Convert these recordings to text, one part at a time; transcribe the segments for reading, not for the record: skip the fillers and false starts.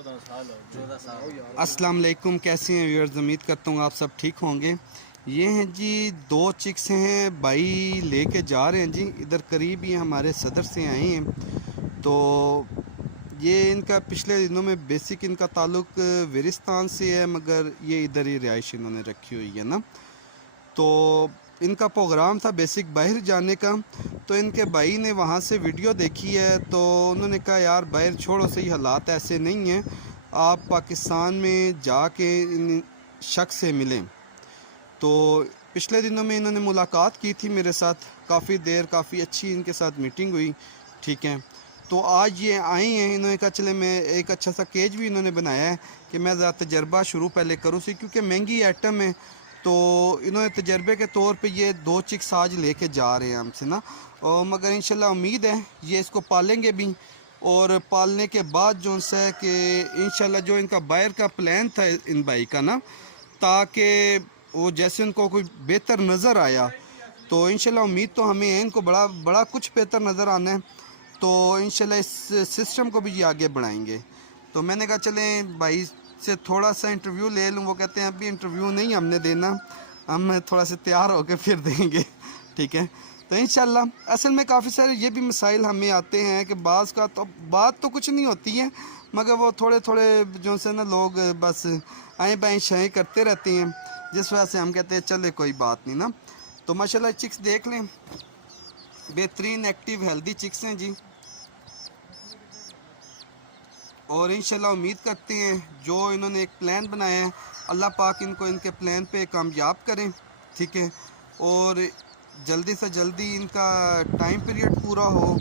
अस्सलाम वालेकुम, कैसे हैं व्यूअर्स? उम्मीद करता हूँ आप सब ठीक होंगे। ये हैं जी 2 चिक्स हैं, भाई लेके जा रहे हैं जी। इधर करीब ही हमारे सदर से आए हैं। तो ये इनका पिछले दिनों में बेसिक इनका ताल्लुक वरिस्तान से है, मगर ये इधर ही रिहाइश इन्होंने रखी हुई है ना। तो इनका प्रोग्राम था बेसिक बाहर जाने का। तो इनके भाई ने वहाँ से वीडियो देखी है, तो उन्होंने कहा यार बाहर छोड़ो, सही हालात ऐसे नहीं हैं, आप पाकिस्तान में जाके इन शख्स से मिलें। तो पिछले दिनों में इन्होंने मुलाकात की थी मेरे साथ, काफ़ी देर काफ़ी अच्छी इनके साथ मीटिंग हुई, ठीक है। तो आज ये आए हैं, इन्होंने कहा चले मैं एक अच्छा सा केज भी इन्होंने बनाया है कि मैं ज़रा तजर्बा शुरू पहले करूँ सी, क्योंकि महंगी आइटम है। तो इन्होंने तजर्बे के तौर पे ये 2 चिक्स आज लेके जा रहे हैं हमसे ना। और मगर इंशाल्लाह उम्मीद है ये इसको पालेंगे भी, और पालने के बाद जो है कि इंशाल्लाह जो इनका बाहर का प्लान था इन भाई का ना, ताकि वो जैसे उनको कोई बेहतर नज़र आया, तो इंशाल्लाह उम्मीद तो हमें है इनको बड़ा बड़ा कुछ बेहतर नज़र आना है। तो इंशाल्लाह इस सिस्टम को भी ये आगे बढ़ाएंगे। तो मैंने कहा चलें भाई से थोड़ा सा इंटरव्यू ले लूँ। वो कहते हैं अभी इंटरव्यू नहीं हमने देना, हम थोड़ा से तैयार होकर फिर देंगे, ठीक है। तो इंशाल्लाह असल में काफ़ी सारे ये भी मसाइल हमें आते हैं कि बाज़ का तो बात तो कुछ नहीं होती है, मगर वो थोड़े थोड़े जो से ना लोग बस आए बाएँ शाएँ करते रहते हैं, जिस वजह से हम कहते हैं चले कोई बात नहीं ना। तो माशाल्लाह चिक्स देख लें, बेहतरीन एक्टिव हेल्दी चिक्स हैं जी। और इंशाल्लाह उम्मीद करते हैं जो इन्होंने एक प्लान बनाया है, अल्लाह पाक इनको इनके प्लान पे कामयाब करें, ठीक है। और जल्दी से जल्दी इनका टाइम पीरियड पूरा हो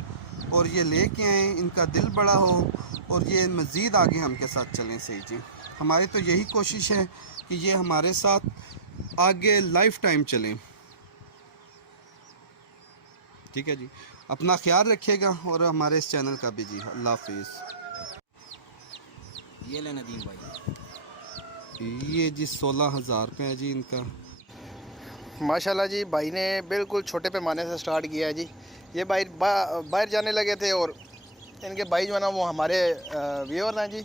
और ये लेके आएँ, इनका दिल बड़ा हो और ये मज़ीद आगे हम के साथ चलें। सही जी, हमारी तो यही कोशिश है कि ये हमारे साथ आगे लाइफ टाइम चलें, ठीक है जी। अपना ख्याल रखिएगा और हमारे इस चैनल का भी जी। अल्लाह हाफिज़। ये ले नदीम भाई, ये जी 16,000 रुपये है जी इनका। माशाल्लाह जी, भाई ने बिल्कुल छोटे पैमाने से स्टार्ट किया है जी। ये भाई बाहर जाने लगे थे और इनके भाई जो है ना वो हमारे व्यूअर्स हैं जी,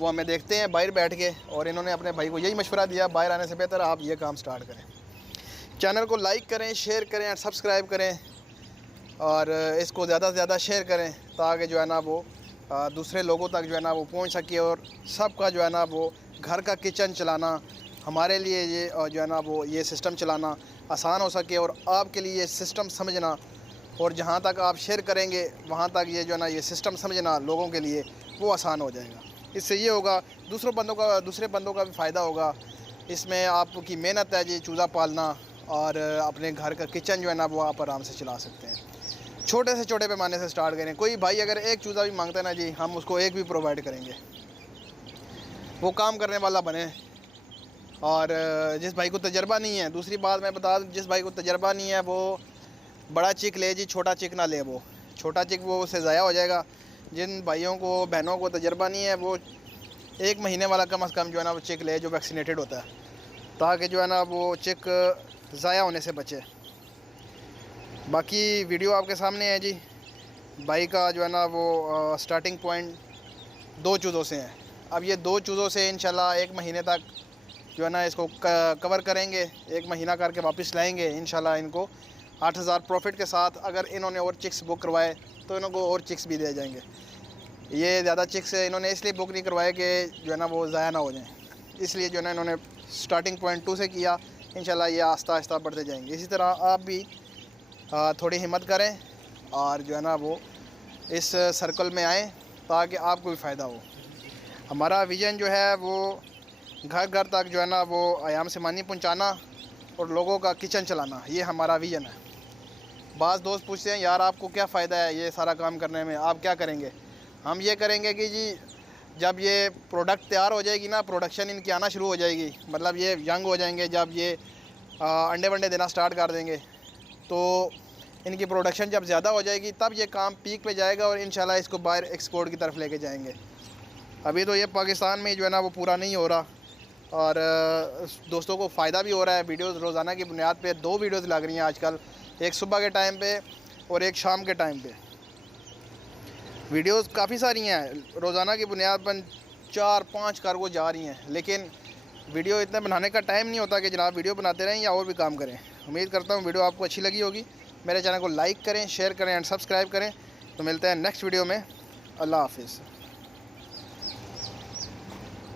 वो हमें देखते हैं बाहर बैठ के, और इन्होंने अपने भाई को यही मशवरा दिया बाहर आने से बेहतर आप ये काम स्टार्ट करें। चैनल को लाइक करें, शेयर करें और सब्सक्राइब करें, और इसको ज़्यादा से ज़्यादा शेयर करें ताकि जो है ना वो दूसरे लोगों तक जो है ना वो पहुंच सके, और सबका जो है ना वो घर का किचन चलाना हमारे लिए ये जो है ना वो ये सिस्टम चलाना आसान हो सके, और आपके लिए ये सिस्टम समझना, और जहाँ तक आप शेयर करेंगे वहाँ तक ये जो है ना ये सिस्टम समझना लोगों के लिए वो आसान हो जाएगा। इससे ये होगा दूसरे बंदों का भी फ़ायदा होगा। इसमें आपकी मेहनत है जी, चूज़ा पालना, और अपने घर का किचन जो है ना वो आप आराम से चला सकते हैं। छोटे से छोटे पैमाने से स्टार्ट करें। कोई भाई अगर एक चूज़ा भी मांगता है ना जी, हम उसको एक भी प्रोवाइड करेंगे, वो काम करने वाला बने। और जिस भाई को तजर्बा नहीं है, दूसरी बात मैं बता दूं, जिस भाई को तजर्बा नहीं है वो बड़ा चिक ले जी, छोटा चिक ना ले। वो छोटा चिक वो उससे ज़ाया हो जाएगा। जिन भाइयों को बहनों को तजर्बा नहीं है वो 1 महीने वाला कम अज़ कम जो है ना वो चिक ले, जो वैक्सीनेटेड होता है, ताकि जो है ना वो चिक ज़ाया होने से बचे। बाकी वीडियो आपके सामने है जी। भाई का जो है ना वो स्टार्टिंग पॉइंट 2 चूज़ों से है। अब ये 2 चूज़ों से इंशाल्लाह 1 महीने तक जो है ना इसको कवर करेंगे, 1 महीना करके वापस लाएंगे इंशाल्लाह। इनको 8,000 प्रॉफिट के साथ अगर इन्होंने और चिक्स बुक करवाए तो इनको और चिक्स भी दे जाएंगे। ये ज़्यादा चिक्स इन्होंने इसलिए बुक नहीं करवाए कि जो है ना वो ज़ाया ना हो जाए, इसलिए जो है ना इन्होंने स्टार्टिंग पॉइंट 2 से किया। इंशाल्लाह ये आस्ता आस्ता बढ़ते जाएंगे। इसी तरह आप भी थोड़ी हिम्मत करें और जो है ना वो इस सर्कल में आएँ ताकि आपको भी फ़ायदा हो। हमारा विज़न जो है वो घर घर तक जो है ना वो आयाम सेमानी पहुंचाना और लोगों का किचन चलाना, ये हमारा विज़न है। बाज़ दोस्त पूछते हैं यार आपको क्या फ़ायदा है ये सारा काम करने में, आप क्या करेंगे? हम ये करेंगे कि जी जब ये प्रोडक्ट तैयार हो जाएगी ना, प्रोडक्शन इनकी आना शुरू हो जाएगी, मतलब ये यंग हो जाएंगे, जब ये अंडे वंडे देना स्टार्ट कर देंगे तो इनकी प्रोडक्शन जब ज़्यादा हो जाएगी तब ये काम पीक पे जाएगा और इंशाल्लाह इसको बाहर एक्सपोर्ट की तरफ लेके जाएंगे। अभी तो ये पाकिस्तान में जो है ना वो पूरा नहीं हो रहा, और दोस्तों को फ़ायदा भी हो रहा है। वीडियोस रोज़ाना की बुनियाद पे 2 वीडियोस लग रही हैं आजकल, एक सुबह के टाइम पे और एक शाम के टाइम पे। वीडियोस काफ़ी सारी हैं, रोज़ाना की बुनियाद पर 4-5 कार्गो जा रही हैं, लेकिन वीडियो इतना बनाने का टाइम नहीं होता कि जनाब वीडियो बनाते रहें या और भी काम करें। उम्मीद करता हूँ वीडियो आपको अच्छी लगी होगी। मेरे चैनल को लाइक करें, शेयर करें एंड सब्सक्राइब करें। तो मिलते हैं नेक्स्ट वीडियो में। अल्लाह हाफिज़।